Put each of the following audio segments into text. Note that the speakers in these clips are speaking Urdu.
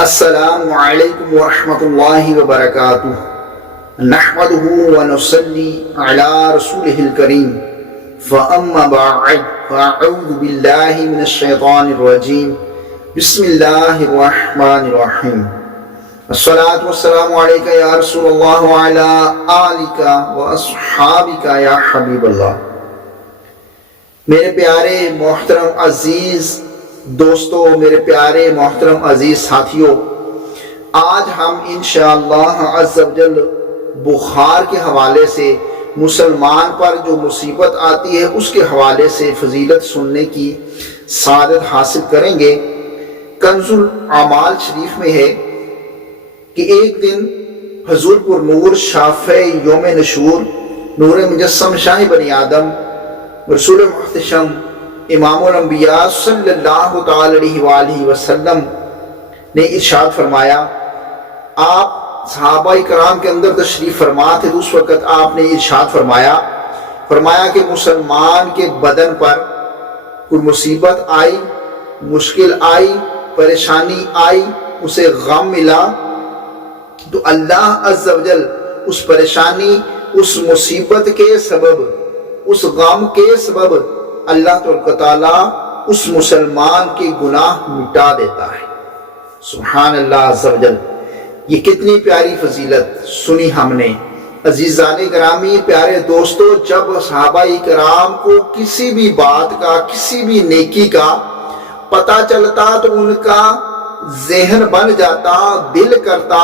السلام علیکم ورحمۃ اللہ وبرکاتہ نحمده ونصلی علی رسولہ الکریم فاما بعد فاعوذ باللہ من الشیطان الرجیم بسم اللہ الرحمن الرحیم الصلاۃ والسلام علیک یا رسول اللہ وعلی آلک واصحابک یا حبیب اللہ۔ میرے پیارے محترم عزیز دوستو، میرے پیارے محترم عزیز ساتھیوں، آج ہم انشاءاللہ عز و جل بخار کے حوالے سے، مسلمان پر جو مصیبت آتی ہے اس کے حوالے سے فضیلت سننے کی سعادت حاصل کریں گے۔ کنز الاعمال شریف میں ہے کہ ایک دن حضور پر نور شافع یوم نشور، نور مجسم شاہ بنی آدم، رسول محتشم امام الانبیاء صلی اللہ تعالی علیہ وآلہ وسلم نے ارشاد فرمایا، آپ صحابہ کرام کے اندر تشریف فرما تھے تو اس وقت آپ نے ارشاد فرمایا کہ مسلمان کے بدن پر کوئی مصیبت آئی، مشکل آئی، پریشانی آئی، اسے غم ملا تو اللہ عز و جل اس پریشانی، اس مصیبت کے سبب، اس غم کے سبب اللہ تعالیٰ اس مسلمان کے گناہ مٹا دیتا ہے۔ سبحان اللہ عز و جل۔ یہ کتنی پیاری فضیلت سنی ہم نے۔ عزیزان گرامی، پیارے دوستو، جب صحابہ کرام کو کسی بھی بات کا، کسی بھی نیکی کا پتہ چلتا تو ان کا ذہن بن جاتا، دل کرتا،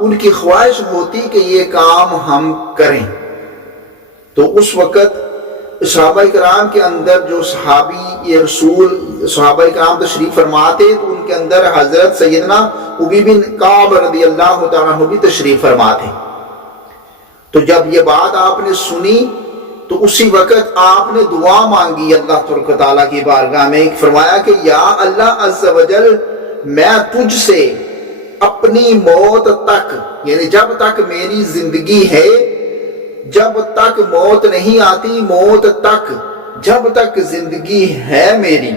ان کی خواہش ہوتی کہ یہ کام ہم کریں۔ تو اس وقت صحابہ کرام کے اندر جو صحابی یہ رسول صحابہ کرام تشریف فرماتے تو ان کے اندر حضرت سیدنا ابی بن کعب رضی اللہ تعالیٰ عنہ بھی تشریف فرماتے۔ تو جب یہ بات آپ نے سنی تو اسی وقت آپ نے دعا مانگی اللہ تعالیٰ کی بارگاہ میں، فرمایا کہ یا اللہ عز و جل، میں تجھ سے اپنی موت تک، یعنی جب تک میری زندگی ہے، جب تک موت نہیں آتی، موت تک، جب تک زندگی ہے میری،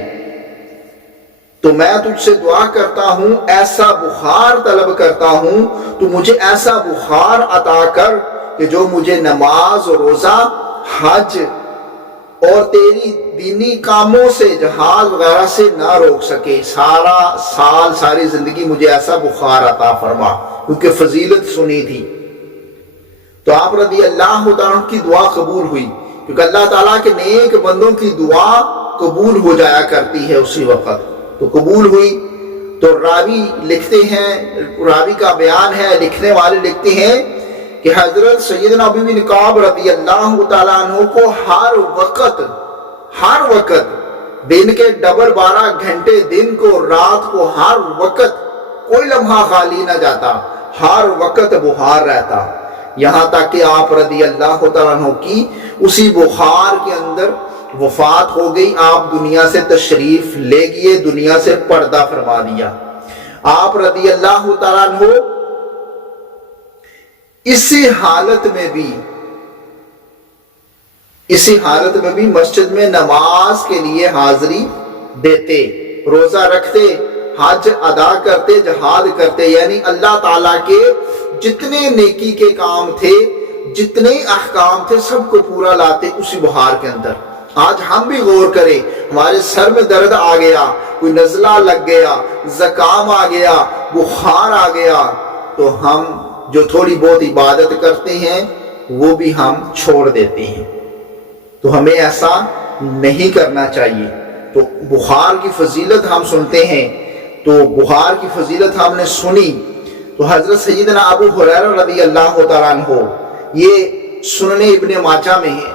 تو میں تجھ سے دعا کرتا ہوں، ایسا بخار طلب کرتا ہوں، تو مجھے ایسا بخار عطا کر کہ جو مجھے نماز اور روزہ، حج اور تیری دینی کاموں سے، جہاد وغیرہ سے نہ روک سکے۔ سارا سال، ساری زندگی مجھے ایسا بخار عطا فرما، کیونکہ فضیلت سنی تھی۔ تو آپ رضی اللہ تعالیٰ کی دعا قبول ہوئی، کیونکہ اللہ تعالیٰ کے نیک بندوں کی دعا قبول ہو جایا کرتی ہے اسی وقت۔ تو قبول ہوئی تو راوی لکھتے ہیں، راوی کا بیان ہے، لکھنے والے لکھتے ہیں کہ حضرت سیدنا ابی بن کعب رضی اللہ تعالیٰ عنہ کو ہر وقت دن کے ڈبل 12 گھنٹے، دن کو رات کو، ہر وقت کوئی لمحہ خالی نہ جاتا، ہر وقت بخار رہتا، یہاں تک کہ آپ رضی اللہ تعالیٰ عنہ کی اسی بخار کے اندر وفات ہو گئی۔ آپ دنیا سے تشریف لے گئے، دنیا سے پردہ فرما دیا۔ آپ رضی اللہ تعالیٰ عنہ اسی حالت میں بھی مسجد میں نماز کے لیے حاضری دیتے، روزہ رکھتے، حج ادا کرتے، جہاد کرتے، یعنی اللہ تعالیٰ کے جتنے نیکی کے کام تھے، جتنے احکام تھے، سب کو پورا لاتے اسی بخار کے اندر۔ آج ہم بھی غور کریں، ہمارے سر میں درد آ گیا، کوئی نزلہ لگ گیا، زکام آ گیا، بخار آ گیا، تو ہم جو تھوڑی بہت عبادت کرتے ہیں وہ بھی ہم چھوڑ دیتے ہیں۔ تو ہمیں ایسا نہیں کرنا چاہیے۔ تو بخار کی فضیلت ہم سنتے ہیں، تو بخار کی فضیلت ہم نے سنی تو حضرت سیدنا ابو ہریرہ رضی اللہ تعالیٰ عنہ، یہ سنن ابن ماجہ میں ہے،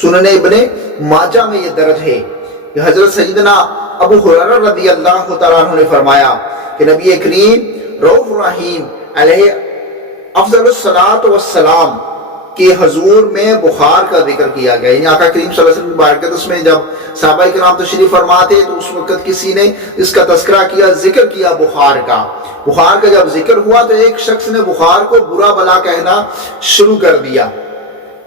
سنن ابن ماجہ میں یہ درج ہے کہ حضرت سیدنا ابو ہریرہ رضی اللہ تعالیٰ عنہ نے فرمایا کہ نبی کریم رؤوف رحیم علیہ افضل الصلاۃ والسلام کہ حضور میں بخار کا ذکر کیا گیا، یعنی آقا کریم صلی اللہ علیہ وسلم کی بارگاہ میں جب صحابہ کرام تشریف فرماتے تو اس وقت کسی نے اس کا تذکرہ کیا، ذکر کیا بخار کا۔ بخار کا جب ذکر ہوا تو ایک شخص نے بخار کو برا بلا کہنا شروع کر دیا،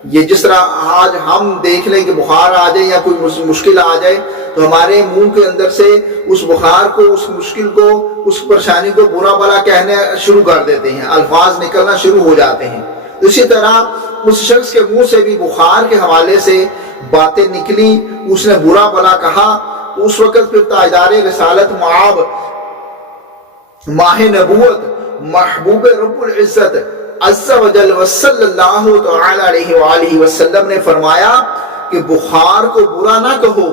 یہ جس طرح آج ہم دیکھ لیں کہ بخار آ جائے یا کوئی مشکل آ جائے تو ہمارے منہ کے اندر سے اس بخار کو، اس مشکل کو، اس پریشانی کو برا بھلا کہنے شروع کر دیتے ہیں، الفاظ نکلنا شروع ہو جاتے ہیں۔ اسی طرح اس شخص کے منہ سے بھی بخار کے حوالے سے باتیں نکلی، اس نے برا بھلا کہا، اس وقت پھر تاجدار رسالت معاب، ماہ نبوت، محبوب رب العزت عز و جل و صلی اللہ تعالی علیہ وآلہ وسلم نے فرمایا کہ بخار کو برا نہ کہو،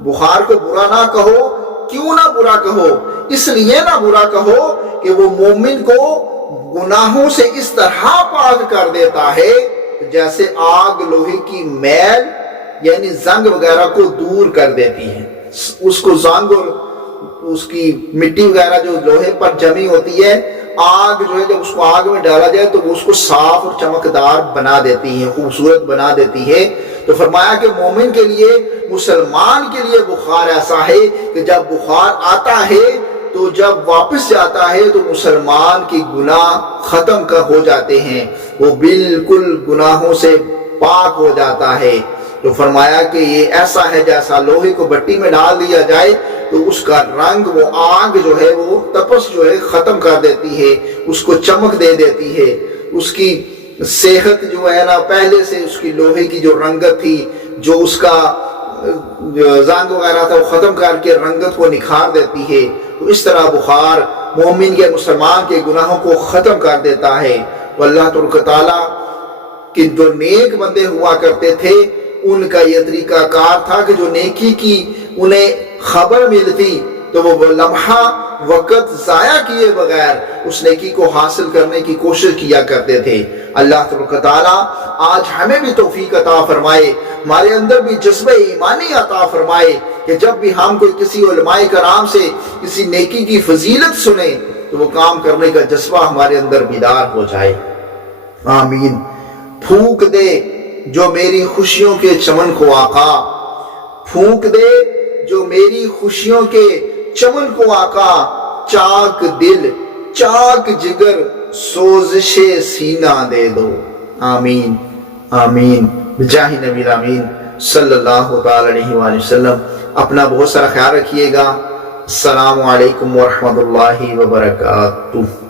بخار کو برا نہ کہو۔ کیوں نہ برا کہو؟ اس لیے نہ برا کہو کہ وہ مومن کو گناہوں سے اس طرح پاک کر دیتا ہے جیسے آگ لوہے کی میل یعنی زنگ وغیرہ کو دور کر دیتی ہے۔ اس کو زنگ اور اس کی مٹی وغیرہ جو لوہے پر جمی ہوتی ہے، آگ جو ہے جب اس کو آگ میں ڈالا جائے تو وہ اس کو صاف اور چمکدار بنا دیتی ہے، خوبصورت بنا دیتی ہے۔ تو فرمایا کہ مومن کے لیے، مسلمان کے لیے بخار ایسا ہے کہ جب بخار آتا ہے تو جب واپس جاتا ہے تو مسلمان کی گناہ ختم ہو جاتے ہیں، وہ بالکل گناہوں سے پاک ہو جاتا ہے۔ تو فرمایا کہ یہ ایسا ہے جیسا لوہے کو بٹی میں ڈال دیا جائے تو اس کا رنگ، وہ آگ جو ہے وہ تپش جو ہے ختم کر دیتی ہے، اس کو چمک دے دیتی ہے، اس کی صحت جو ہے نا پہلے سے اس کی لوہے کی جو رنگت تھی، جو اس کا زنگ وغیرہ تھا وہ ختم کر کے رنگت کو نکھار دیتی ہے۔ تو اس طرح بخار مومن کے، مسلمان کے گناہوں کو ختم کر دیتا ہے۔ تو اللہ تبارک تعالیٰ کہ جو نیک بندے ہوا کرتے تھے ان کا یہ طریقہ کار تھا کہ جو نیکی کی انہیں خبر ملتی تو وہ لمحہ وقت ضائع کیے بغیر اس نیکی کو حاصل کرنے کی کوشش کیا کرتے تھے۔ اللہ تبارک تعالیٰ آج ہمیں بھی توفیق عطا فرمائے، ہمارے اندر بھی جذبہ ایمانی عطا فرمائے کہ جب بھی ہم کوئی کسی علماء کرام سے کسی نیکی کی فضیلت سنیں تو وہ کام کرنے کا جذبہ ہمارے اندر بیدار ہو جائے۔ آمین۔ پھونک دے جو میری خوشیوں کے چمن کو آقا، پھونک دے جو میری خوشیوں کے چمن کو آقا، چاک دل چاک جگر سوزش سینہ دے دو۔ آمین آمین بجاہ نبی امین صلی اللہ تعالی علیہ وآلہ وسلم۔ اپنا بہت سارا خیال رکھیے گا۔ السلام علیکم ورحمۃ اللہ وبرکاتہ۔